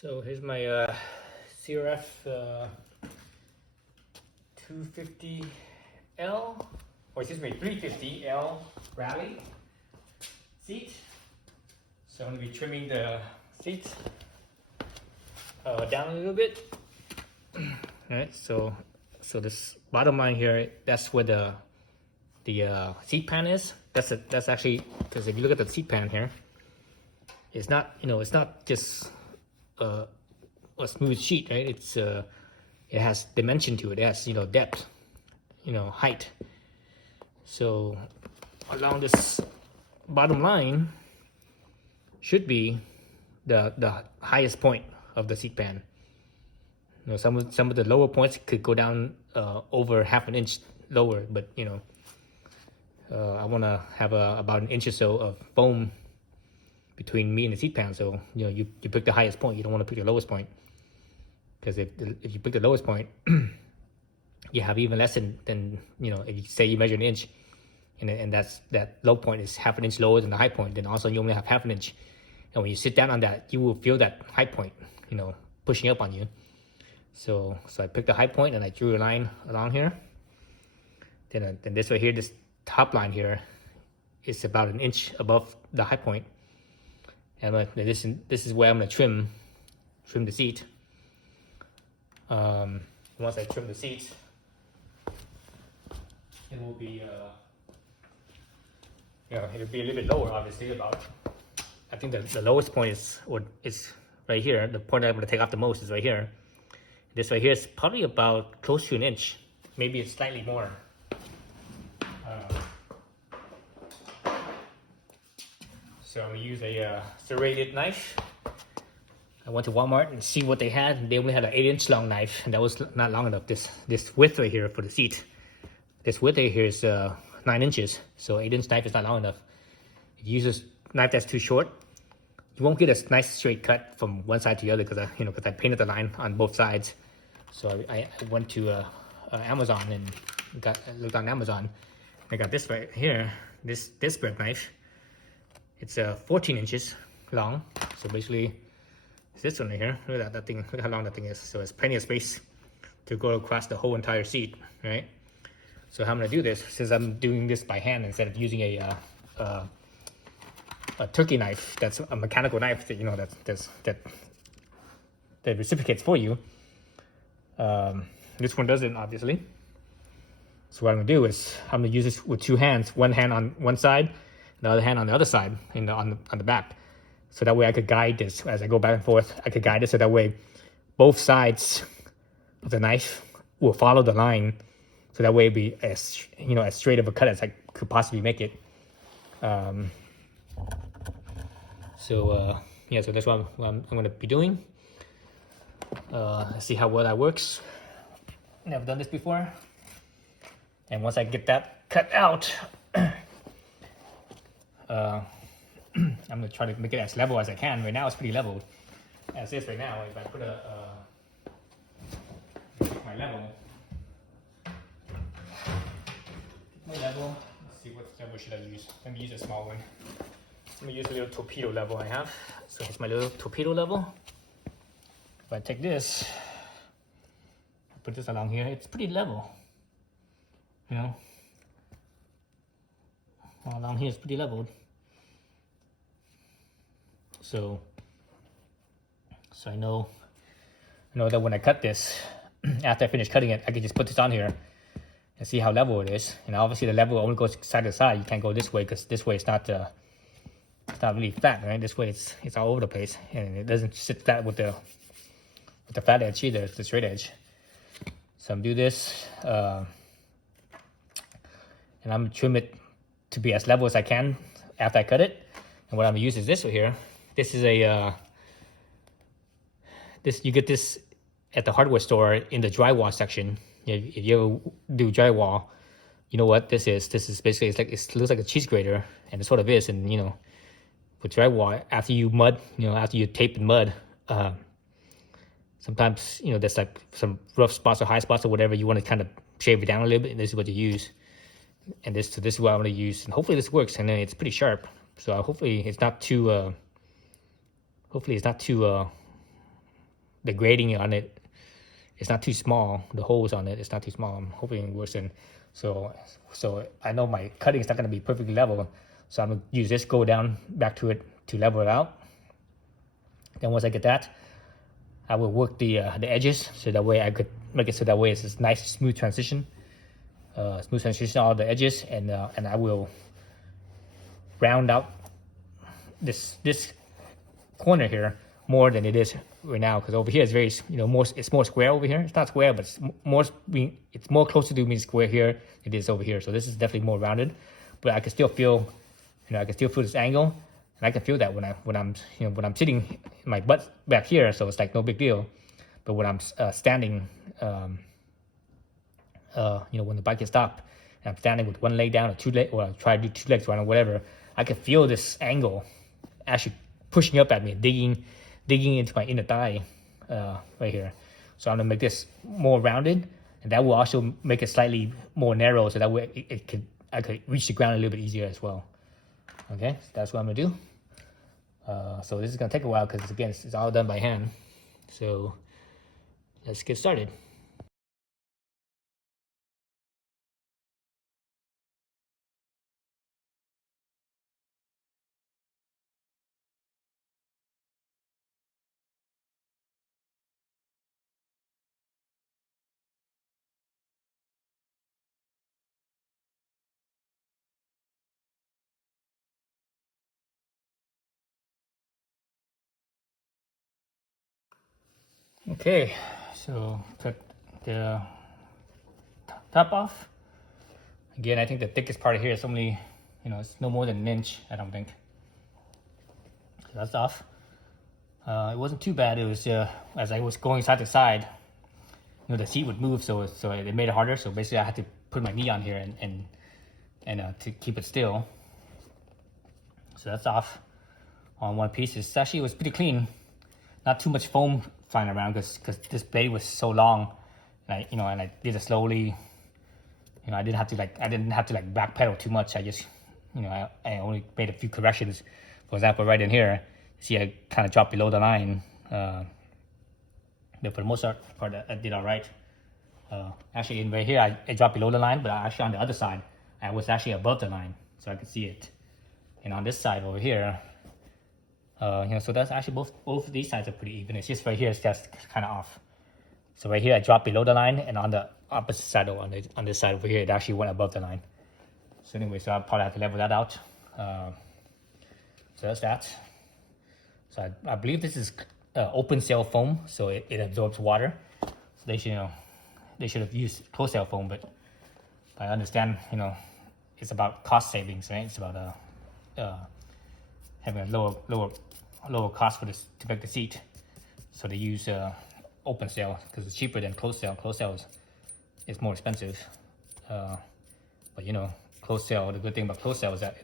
So here's my CRF 250L, or excuse me, 350L Rally seat. So I'm going to be trimming the seat down a little bit. Alright, so this bottom line here, that's where the seat pan is. That's actually, because if you look at the seat pan here, it's not, it's not just a smooth sheet, right? It's it has dimension to it. It has, depth, height. So along this bottom line should be the highest point of the seat pan. Some of the lower points could go down over half an inch lower, but I want to have about an inch or so of foam between me and the seat pan. So you pick the highest point. You don't want to pick the lowest point, because if you pick the lowest point, you have even less than if you say you measure an inch, and that low point is half an inch lower than the high point, then also you only have half an inch. And when you sit down on that, you will feel that high point pushing up on you. So I picked the high point and I drew a line along here. Then this right here, this top line here, is about an inch above the high point. And this is where I'm gonna trim the seat. Once I trim the seat, it will be it'll be a little bit lower, obviously. I think the lowest point is right here. The point that I'm gonna take off the most is right here. This right here is probably about close to an inch, maybe it's slightly more. So I'm gonna use a serrated knife. I went to Walmart and see what they had. They only had an 8-inch long knife, and that was not long enough. This width right here for the seat, this width right here is 9 inches. So 8-inch knife is not long enough. If you use a knife that's too short, you won't get a nice straight cut from one side to the other, because I painted the line on both sides. So I went to Amazon and looked on Amazon. I got this right here, this bread knife. It's 14 inches long. So basically, it's this one right here. Look at that thing. Look how long that thing is. So it's plenty of space to go across the whole entire seat, right? So how I'm gonna do this, since I'm doing this by hand instead of using a turkey knife, that's a mechanical knife that reciprocates for you. This one doesn't, obviously. So what I'm gonna do is I'm gonna use this with two hands, one hand on one side, the other hand on the other side, on the back. So that way I could guide this as I go back and forth. I could guide it so that way both sides of the knife will follow the line. So that way it'd be as straight of a cut as I could possibly make it. So that's what I'm gonna be doing. See how well that works. Never done this before. And once I get that cut out, I'm gonna try to make it as level as I can. Right now it's pretty level as is right now. If I put my level, let's see what level should I use. Let me use a small one. I'm gonna use a little torpedo level I have. So it's my little torpedo level. If I take this, put this along here, it's pretty level. Along here it's pretty leveled. So I know that when I cut this, after I finish cutting it, I can just put this on here and see how level it is. And obviously the level only goes side to side. You can't go this way, because this way it's not really flat, right? This way it's all over the place, and it doesn't sit flat with the flat edge either. It's the straight edge. So I'm gonna do this, and I'm gonna trim it to be as level as I can after I cut it. And what I'm gonna use is this right here. This is you get this at the hardware store in the drywall section. If you ever do drywall, you know what this is. This is basically, it looks like a cheese grater, and it sort of is. And with drywall, after you tape and mud, sometimes there's like some rough spots or high spots or whatever. You want to kind of shave it down a little bit, and this is what you use. And this is what I'm going to use, and hopefully this works. And then it's pretty sharp, so hopefully it's not too the grading on it is not too small. The holes on it is not too small. I'm hoping it works in. So I know my cutting is not going to be perfectly level. So I'm going to use this, go down back to it to level it out. Then once I get that, I will work the edges so that way I could make it so that way it's this nice smooth transition. Smooth transition all the edges, and I will round out this corner here more than it is right now, because over here it's very, more, it's more square over here. It's not square, but it's more closer to being square here than it is over here. So this is definitely more rounded, but I can still feel, I can still feel this angle, and I can feel that when I'm sitting my butt back here, so it's like no big deal. But when I'm standing, when the bike is stopped, and I'm standing with one leg down or two leg, or I try to do two legs around or whatever, I can feel this angle actually pushing up at me, digging into my inner thigh right here. So I'm gonna make this more rounded, and that will also make it slightly more narrow, so that way I could reach the ground a little bit easier as well. Okay, so that's what I'm gonna do. So this is gonna take a while because again, it's all done by hand. So let's get started. Okay, so cut the top off. Again, I think the thickest part of here is only, it's no more than an inch, I don't think. So that's off. It wasn't too bad. It was as I was going side to side, the seat would move, so it made it harder. So basically, I had to put my knee on here and to keep it still. So that's off on one piece. It was pretty clean. Not too much foam flying around because this blade was so long, and I did it slowly. I didn't have to backpedal too much. I just, I only made a few corrections. For example, right in here, see I kind of dropped below the line. But for the most part, I did all right. Actually, in right here, I dropped below the line, but actually on the other side, I was actually above the line, so I could see it. And on this side over here, so that's actually both of these sides are pretty even. It's just right here, it's just kind of off. So right here, I dropped below the line, and on the opposite side, on this side over here, it actually went above the line. So anyway, so I'll probably have to level that out. So that's that. So I believe this is open cell foam, so it absorbs water. So they should have used closed cell foam, but I understand, it's about cost savings, right? It's about having a lower cost for this to make the seat. So they use open cell because it's cheaper than closed cell. Closed cell is more expensive. But closed cell, the good thing about closed cell is that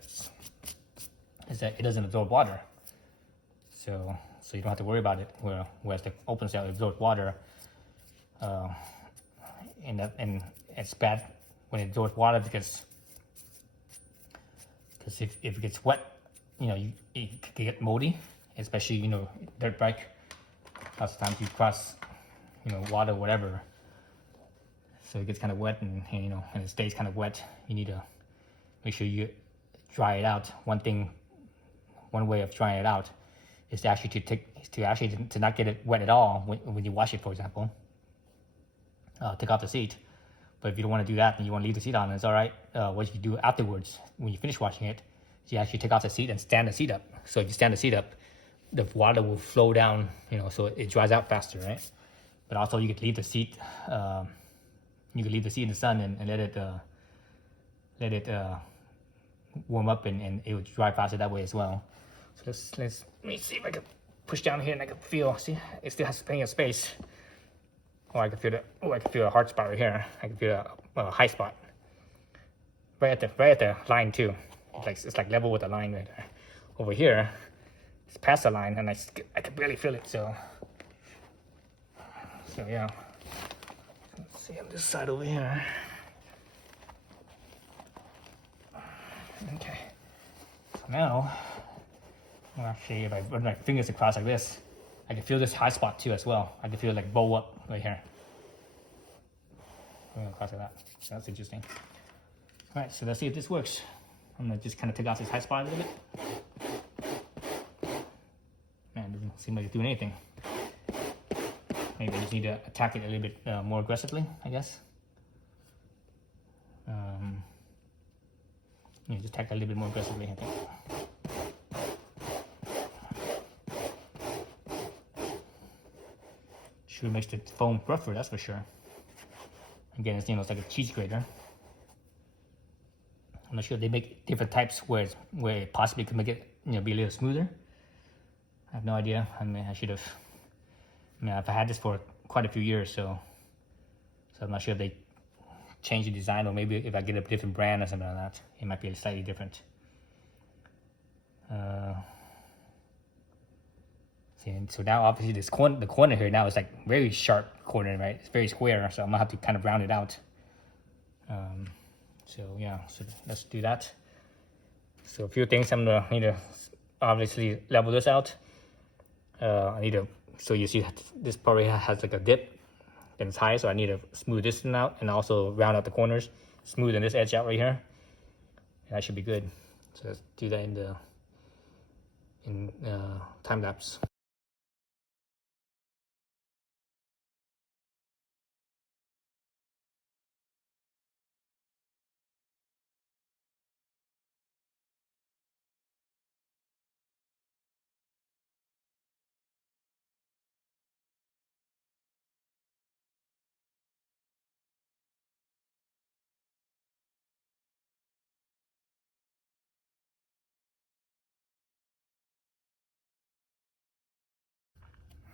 it doesn't absorb water. So you don't have to worry about it. Whereas the open cell absorbs water, and it's bad when it absorbs water because if it gets wet, it can get moldy, especially dirt bike. Lots of times you cross water, whatever, so it gets kind of wet, and it stays kind of wet. You need to make sure you dry it out. One way of drying it out is to not get it wet at all when you wash it, for example. Take off the seat. But if you don't want to do that and you want to leave the seat on, it's all right. What you do afterwards, when you finish washing it, is you actually take off the seat and stand the seat up. So if you stand the seat up, the water will flow down, so it dries out faster, right? But also you could leave the seat, in the sun and let it warm up, and it will dry faster that way as well. So let me see if I can push down here and I can feel. See, it still has plenty of space. I can feel a hard spot right here. I can feel a high spot right at the line too. It's like level with the line right there. Over here, it's past the line, and I can barely feel it. So yeah. Let's see on this side over here. Okay. So now, actually, if I run my fingers across like this, I can feel this high spot too as well. I can feel it like bow up right here. Going across like that. So that's interesting. All right, so let's see if this works. I'm gonna just kind of take off this high spot a little bit. Man, it doesn't seem like it's doing anything. Maybe I just need to attack it a little bit more aggressively, I guess. Yeah, just attack it a little bit more aggressively, I think. Sure makes the foam rougher, that's for sure. Again, it's, you know, it's like a cheese grater. I'm not sure they make different types where it possibly could make it, you know, be a little smoother. I have no idea. I mean, I should have. I mean, I've had this for quite a few years, so I'm not sure if they change the design, or maybe if I get a different brand or something like that, it might be slightly different. So now obviously this the corner here now is like very sharp corner, right? It's very square, so I'm gonna have to kind of round it out. So yeah, so let's do that. So a few things I'm gonna need to obviously level this out. I need to, so you see this probably has like a dip and it's high, so I need to smooth this one out and also round out the corners, smoothen this edge out right here. And that should be good. So let's do that in time lapse.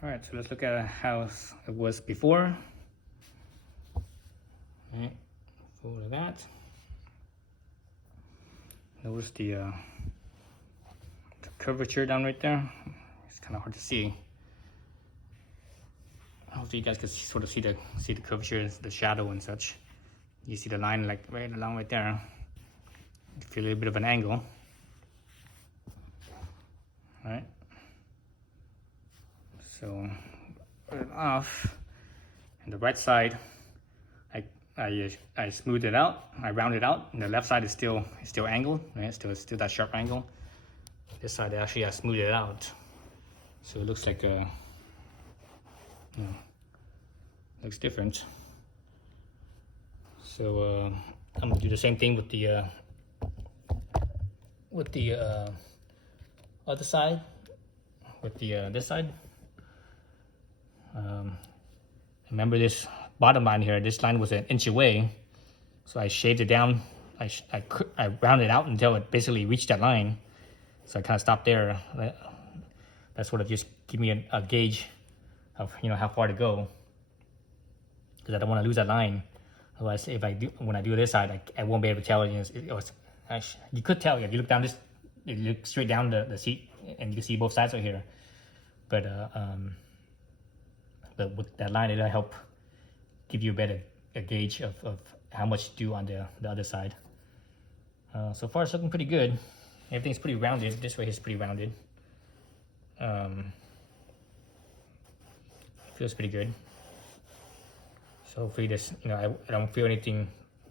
All right, so let's look at how it was before. All right, forward of that. Notice the curvature down right there. It's kind of hard to see. Hopefully you guys can sort of see the curvature, the shadow and such. You see the line like right along right there. You feel a little bit of an angle. All right. So put it off. And the right side, I smooth it out. I round it out. And the left side is still angled. Right, still that sharp angle. This side actually I smoothed it out, so it looks like a, you know, looks different. So I'm gonna do the same thing with the other side, with the this side. Remember this bottom line here, this line was an inch away, so I shaved it down. I rounded it out until it basically reached that line, so I kind of stopped there. That sort of just give me a gauge of, you know, how far to go, because I don't want to lose that line. Otherwise, if when I do this side, I won't be able to tell. You know, you could tell if you look down this, you look straight down the seat, and you can see both sides right here. But with that line, it'll help give you a gauge of how much to do on the other side. So far, it's looking pretty good. Everything's pretty rounded. This way is pretty rounded. Feels pretty good. So hopefully this, you know, I don't feel anything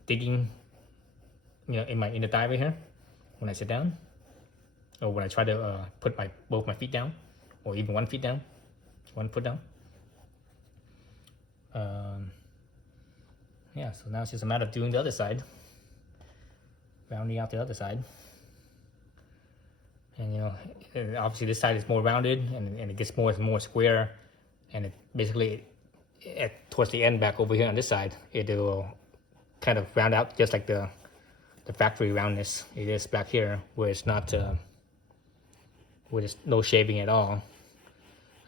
digging, you know, in my inner thigh right here when I sit down, or when I try to put both my feet down, or even 1 foot down. Yeah, so now it's just a matter of doing the other side, rounding out the other side. And you know, obviously this side is more rounded, and it gets more and more square, and it basically towards the end back over here on this side, it will kind of round out just like the factory roundness it is back here, where it's not where there's no shaving at all.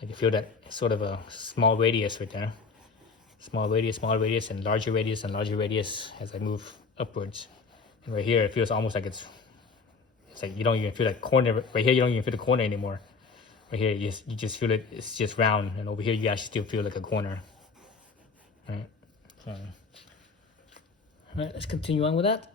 I can feel that sort of a small radius right there. Small radius, and larger radius as I move upwards. And right here, it feels almost like it's like you don't even feel that corner. Right here, you don't even feel the corner anymore. Right here, you just feel it. It's just round, and over here, you actually still feel like a corner. All right. So, all right. Let's continue on with that.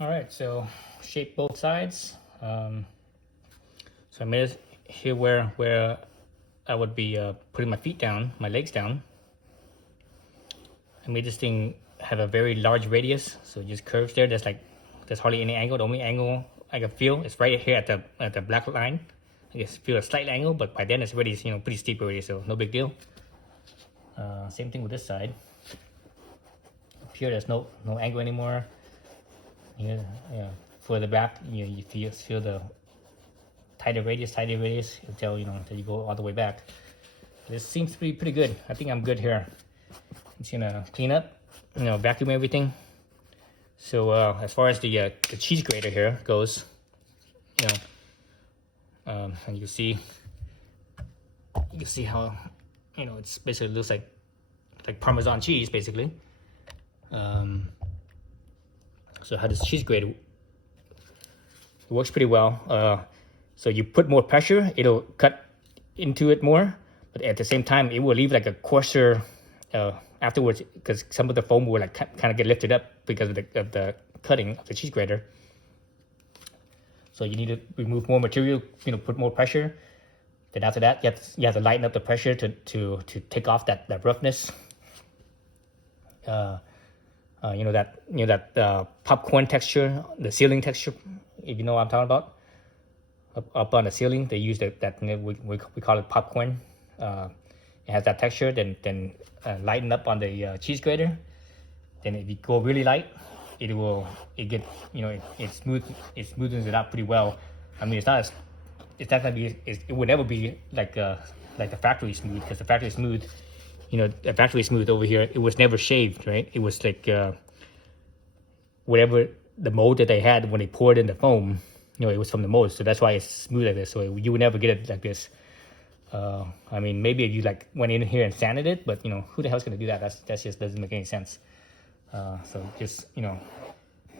All right, so shape both sides. So I made it here where I would be putting my feet down, my legs down. I made this thing have a very large radius, so it just curves there. There's hardly any angle. The only angle I can feel is right here at the black line. I guess feel a slight angle, but by then it's already pretty steep already, so no big deal. Same thing with this side. Up here there's no angle anymore. Yeah, further back you feel the tighter radius until until you go all the way back. This seems to be pretty good. I think I'm good here. I'm just gonna clean up, vacuum everything. So as far as the cheese grater here goes, and you can see how it's basically looks like Parmesan cheese basically. So how this cheese grater, it works pretty well. So you put more pressure, it'll cut into it more, but at the same time it will leave like a coarser afterwards, because some of the foam will like kind of get lifted up because of the cutting of the cheese grater. So you need to remove more material, put more pressure. Then after that, you have to lighten up the pressure to take off that roughness. That popcorn texture, the sealing texture, if you know what I'm talking about. Up on the ceiling, they use that we call it popcorn. It has that texture. Then lighten up on the cheese grater. Then if you go really light, it smoothens it out pretty well. I mean, it would never be like the factory smooth, because the factory smooth, the factory smooth over here, it was never shaved, right? It was like whatever the mold that they had when they poured in the foam, it was from the mold, so that's why it's smooth like this. So you would never get it like this. I mean, maybe if you like went in here and sanded it, but who the hell's gonna do that? That just doesn't make any sense. So just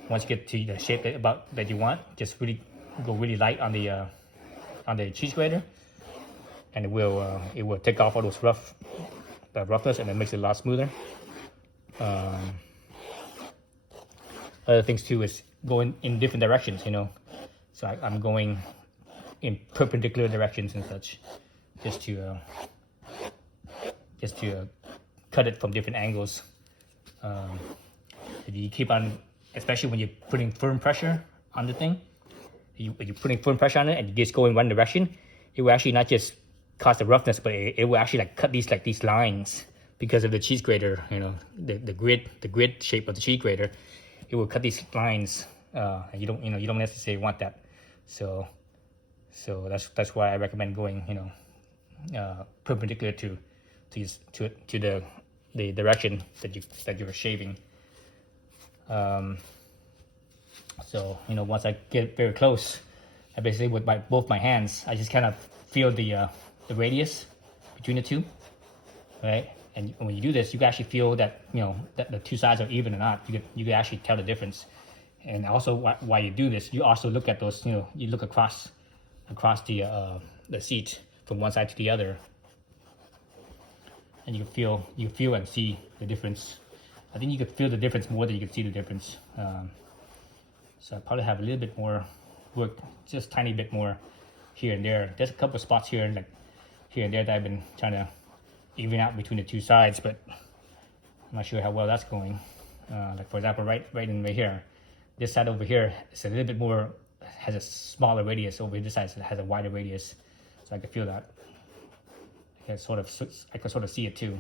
once you get to the shape that you want, just go really light on the cheese grater, and it will take off all those roughness, and it makes it a lot smoother. Other things too is going in different directions, So I'm going in perpendicular directions and such, just to cut it from different angles. If you keep on, especially when you're putting firm pressure on the thing, you're putting firm pressure on it and you just go in one direction, it will actually not just cause the roughness, but it will actually cut these lines because of the cheese grater. The grid shape of the cheese grater, it will cut these lines, and you don't necessarily want that. So that's why I recommend going perpendicular to the direction that you're shaving. So once I get very close, I basically with both my hands, I just kind of feel the radius between the two, right? And when you do this, you can actually feel that that the two sides are even or not. You can actually tell the difference. And also, while you do this, you also look at those. You look across the seat from one side to the other, and you feel and see the difference. I think you could feel the difference more than you could see the difference. So I probably have a little bit more work, just tiny bit more here and there. There's a couple of spots here and there that I've been trying to even out between the two sides, but I'm not sure how well that's going. Like for example, right here, this side over here is a little bit more, has a smaller radius. Over this side has a wider radius, so I can feel that. I can sort of see it too,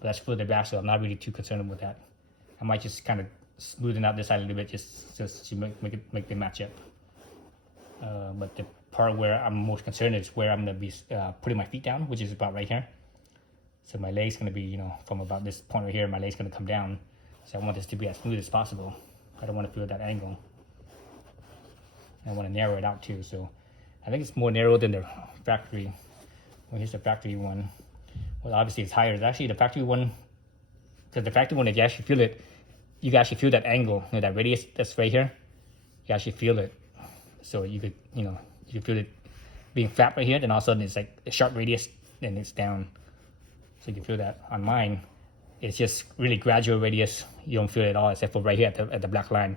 but that's further back, so I'm not really too concerned with that. I might just kind of smoothen out this side a little bit, just to make them match up. But the part where I'm most concerned is where I'm going to be putting my feet down, which is about right here. So my leg's going to be, from about this point right here, my leg's going to come down. So I want this to be as smooth as possible. I don't want to feel that angle. I want to narrow it out too. So I think it's more narrow than the factory. Well, here's the factory one. Well, obviously it's higher. It's actually the factory one, because the factory one, if you actually feel it, you can actually feel that angle, that radius that's right here. You actually feel it. So you could, you feel it being flat right here, then all of a sudden it's like a sharp radius, and it's down. So you can feel that. On mine, it's just really gradual radius. You don't feel it at all, except for right here at the black line.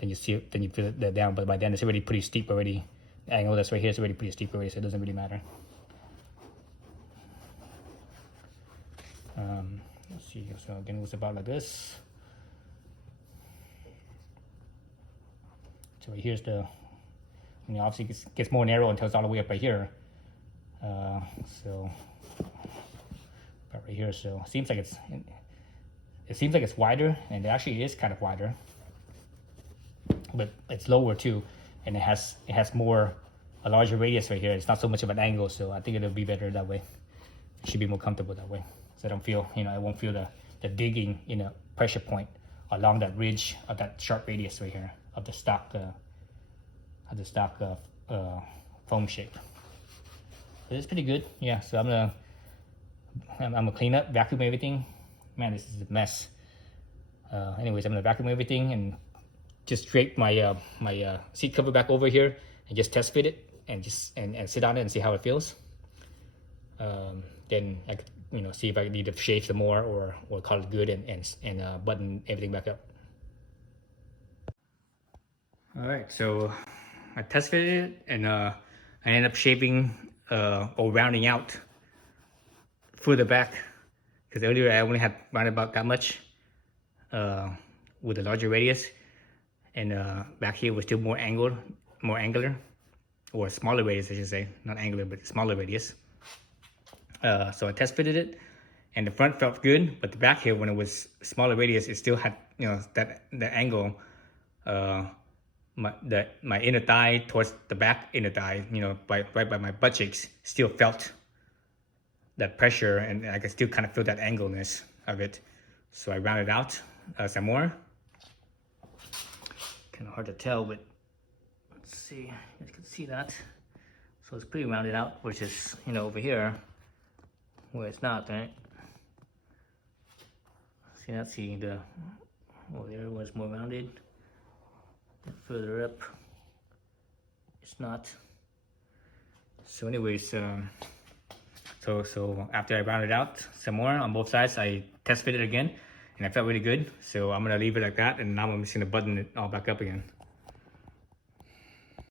then you see it, then you feel it down. But by then it's already pretty steep already. The angle that's right here is already pretty steep already, so it doesn't really matter. Let's see. So again, it was about like this. So here's the, obviously it gets more narrow until it's all the way up right here. So about right here. So it seems like it's wider, and it actually is kind of wider, but it's lower too, and it has a larger radius right here. It's not so much of an angle, so I think it'll be better that way. It should be more comfortable that way, so I don't feel, I won't feel the digging, pressure point along that ridge of that sharp radius right here of the stock foam shape. But it's pretty good, yeah. So I'm gonna clean up, vacuum everything. Man, this is a mess. Anyways, I'm gonna vacuum everything and just drape my seat cover back over here and just test fit it and sit on it and see how it feels. Then I could, see if I need to shave some more or call it good and button everything back up. All right, so I test fitted it, and I ended up shaving or rounding out further back, because earlier I only had rounded about that much with a larger radius, and back here was still more angular, or smaller radius I should say, not angular but smaller radius. So I test fitted it, and the front felt good, but the back here, when it was smaller radius, it still had that angle. My inner thigh towards the back inner thigh, right by my butt cheeks, still felt that pressure, and I could still kind of feel that angleness of it. So I rounded out some more. Kind of hard to tell, but let's see, you can see that. So it's pretty rounded out, which is, over here where it's not, right? See, over there was more rounded. Further up, it's not. So anyways, so after I rounded out some more on both sides, I test fitted again, and I felt really good. So I'm gonna leave it like that, and now I'm just gonna button it all back up again.